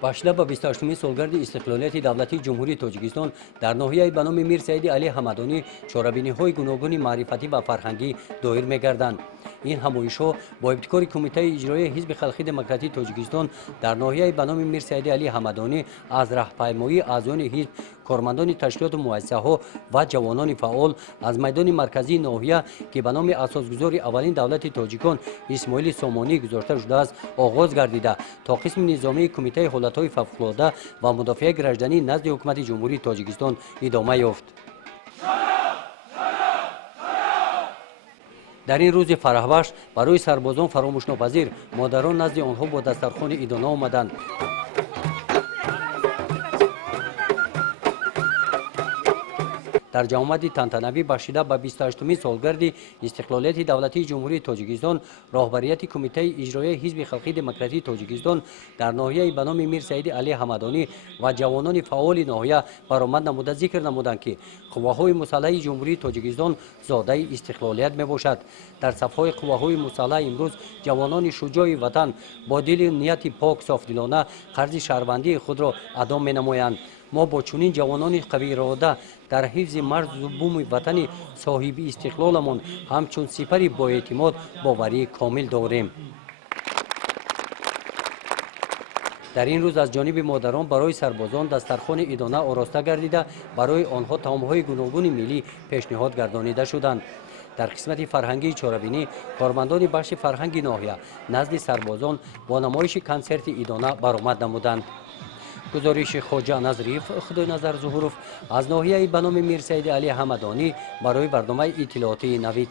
باشلا با 28مین سالگرد استقلالیت دولتی جمهوری تاجیکستان در ناحیه به نام میر سعید علی حمدانی چاره‌بینی‌های گوناگون معرفتی و فرهنگی دایر می‌گردند. این همایش‌ها با ابتکار کمیته اجرایی حزب خلقی دموکراتیک تاجیکستان در ناحیه به نام میر سعید علی حمدانی از راهپیمایی اعضایان حزب، کارمندان تشکیلات و مؤسسه‌ها و جوانان فعال از میدان مرکزی ناحیه که به نام اساسگزار اولین دولت تاجیکان اسماعیل سامانی گذاشته شده است آغاز گردیده تا قسم نظامی کمیته حالت‌های فوق‌العاده و مدافع گردنی نزد حکومت جمهوری تاجیکستان ادامه یافت. در این روز فرحبخش برای سربازان فراموش ناپذیر مادران نزد آنها با دسترخوان عیدانه آمدند. در جمعیت تنتنوی بخشیده به 28مین سالگرد استقلالیت دولتی جمهوری تاجیکستان راهبریت کمیته اجرایی حزب خلقی دموکراتیک تاجیکستان در ناحیه به نام میر سعید علی حمدانی و جوانان فعال ناحیه برآمد نموده ذکر نمودند که قواهای مسلح جمهوری تاجیکستان زاده استقلالیت میباشد. در صفهای قواهای مسلح امروز جوانان شجاع وطن با دل نیت پاک صافدلانه قرض شهروندی خود را ادا می‌نمایند. ما با چنین جوانان قوی اراده در حفظ مرز و بوم وطن صاحب استقلالمان همچون سپری با اعتماد باوری کامل داریم. در این روز از جانب مادران برای سربازان دسترخوان عیدانه آراسته گردیده برای آنها طعام‌های گوناگون ملی پیشنهاد گردانیده شدند. در قسمت فرهنگی چاره‌بینی کارمندان بخش فرهنگی ناحیه نزد سربازان با نمایش کنسرت عیدانه برآمد نمودند. گزارش خواجه نظریف خدای نظر ظهوروف از ناحیه به نام میر سعید علی حمدانی برای برنامه اطلاعاتی نوید.